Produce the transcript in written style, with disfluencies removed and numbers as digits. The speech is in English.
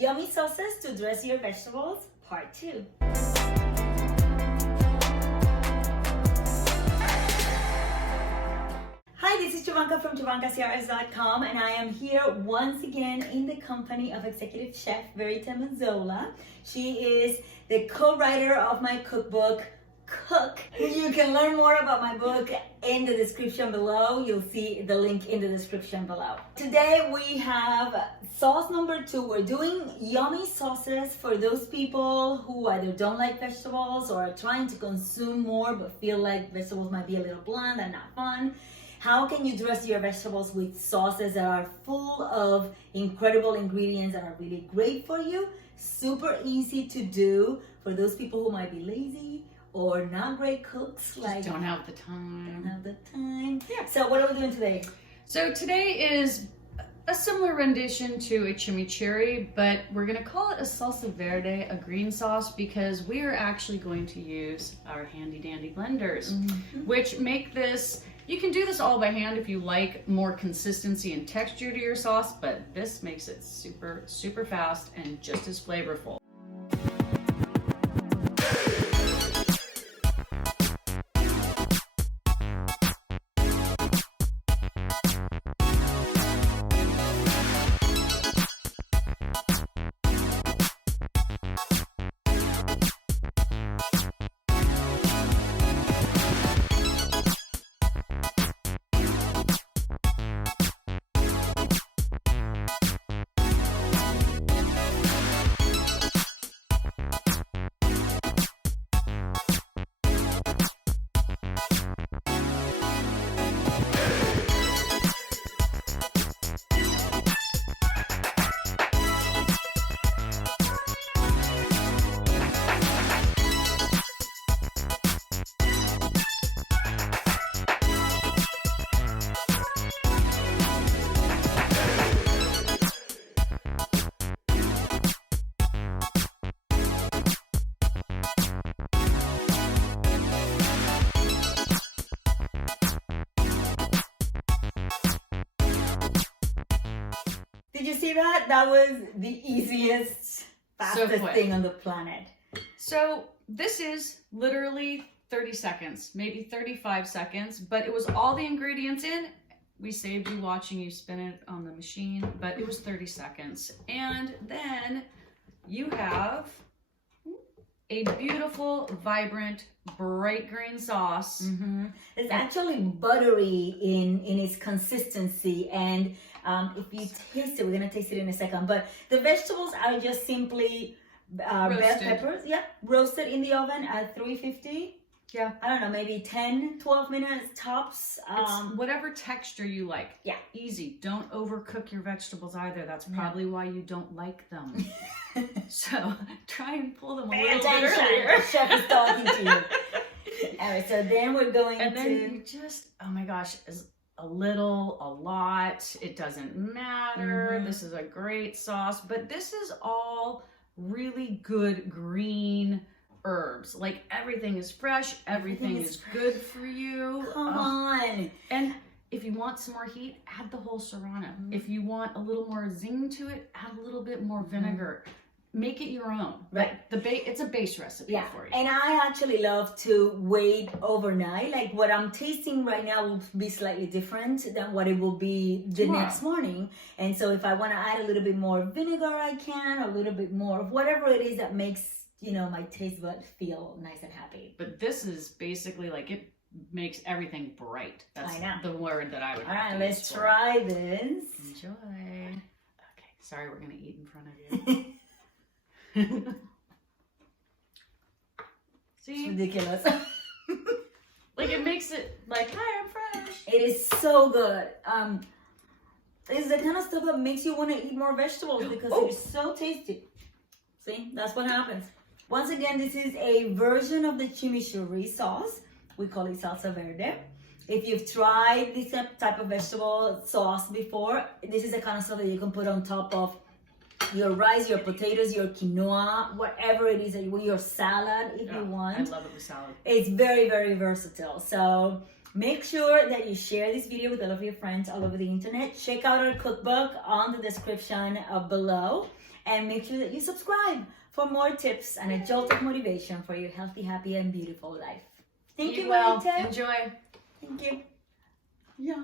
Yummy sauces to dress your vegetables, part 2. Hi, this is Jovanka from JovankaCiares.com, and I am here once again in the company of Executive Chef Verite Mazzola. She is the co-writer of my cookbook, Cook. You can learn more about my book in the description below. You'll see the link in the description below. Today we have sauce number 2. We're doing yummy sauces for those people who either don't like vegetables or are trying to consume more but feel like vegetables might be a little bland and not fun. How can you dress your vegetables with sauces that are full of incredible ingredients that are really great for you? Super easy to do for those people who might be lazy or not great cooks. Just don't have the time. Don't have the time. Yeah. So what are we doing today? So today is a similar rendition to a chimichurri, but we're gonna call it a salsa verde, a green sauce, because we are actually going to use our handy dandy blenders, which make this, you can do this all by hand if you like more consistency and texture to your sauce, but this makes it super, super fast and just as flavorful. Did you see that? That was the easiest, fastest quick thing on the planet. So this is literally 30 seconds, maybe 35 seconds, but it was all the ingredients in. We saved you watching you spin it on the machine, but it was 30 seconds. And then you have a beautiful, vibrant, bright green sauce. It's actually buttery in its consistency, and if you taste it, we're gonna taste it in a second, but the vegetables are just simply bell peppers, roasted in the oven at 350. Yeah. I don't know, maybe 10, 12 minutes tops. It's whatever texture you like. Yeah. Easy. Don't overcook your vegetables either. That's probably why you don't like them. So try and pull them a little bit earlier. The chef is talking to you. All right, so then we're going and then you just, oh my gosh, a little, a lot, it doesn't matter. This is a great sauce, but this is all really good green herbs. Like everything is fresh, everything is good for you. Come on. And if you want some more heat, add the whole Serrano. If you want a little more zing to it, add a little bit more vinegar. Make it your own. Right. It's a base recipe for you. And I actually love to wait overnight. Like what I'm tasting right now will be slightly different than what it will be the next morning. And so if I want to add a little bit more vinegar, I can, a little bit more of whatever it is that makes, you know, my taste buds feel nice and happy. But this is basically like it makes everything bright. That's the word that I would All right, let's try this. Enjoy. Okay, sorry, we're going to eat in front of you. See? It's ridiculous. Like it makes it like, hi, I'm fresh. It is so good. It's the kind of stuff that makes you want to eat more vegetables because it is so tasty. See, that's what happens. Once again, this is a version of the chimichurri sauce. We call it Salsa Verde. If you've tried this type of vegetable sauce before, this is the kind of stuff that you can put on top of your rice, your potatoes, your quinoa, whatever it is, your salad if you want. I love it with salad. It's very, very versatile. So make sure that you share this video with all of your friends all over the internet. Check out our cookbook on the description below. and make sure that you subscribe for more tips and a jolt of motivation for your healthy, happy, and beautiful life. Thank you, Well, Verite. enjoy. Thank you. Yeah.